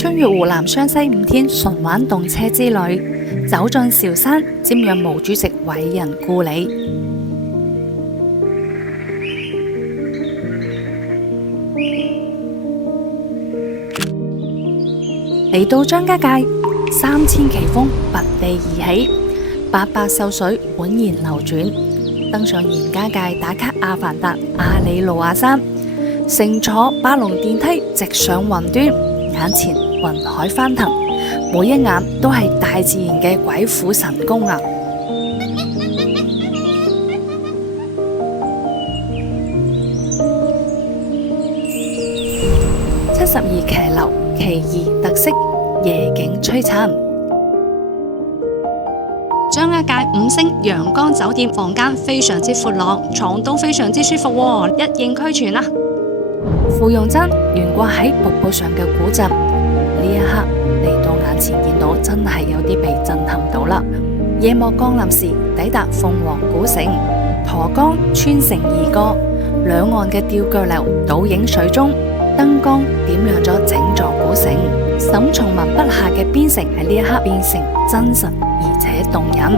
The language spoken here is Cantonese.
穿越湖南湘西5天純玩動車之旅，走進韶山，瞻仰毛主席偉人故里。嚟到張家界，3000奇峰拔地而起，800秀水蜿蜒流轉。登上嚴家界打卡阿凡達阿里路亞山，乘坐8龍電梯直上雲端，眼前雲海翻騰，每一眼都係大自然嘅鬼斧神工啊！72騎樓，奇異特色，夜景璀璨。張家界5星陽光酒店房間非常之闊落，床都非常之舒服喎，一應俱全啦。芙蓉鎮懸掛喺瀑布上嘅古鎮，呢一刻嚟到眼前見到，真係有啲被震撼到啦。夜幕降臨時，抵達鳳凰古城，沱江穿城而過，兩岸嘅吊腳樓倒影水中，燈光點亮咗整座古城。沈從文筆下嘅邊城喺呢一刻變成真實而且動人。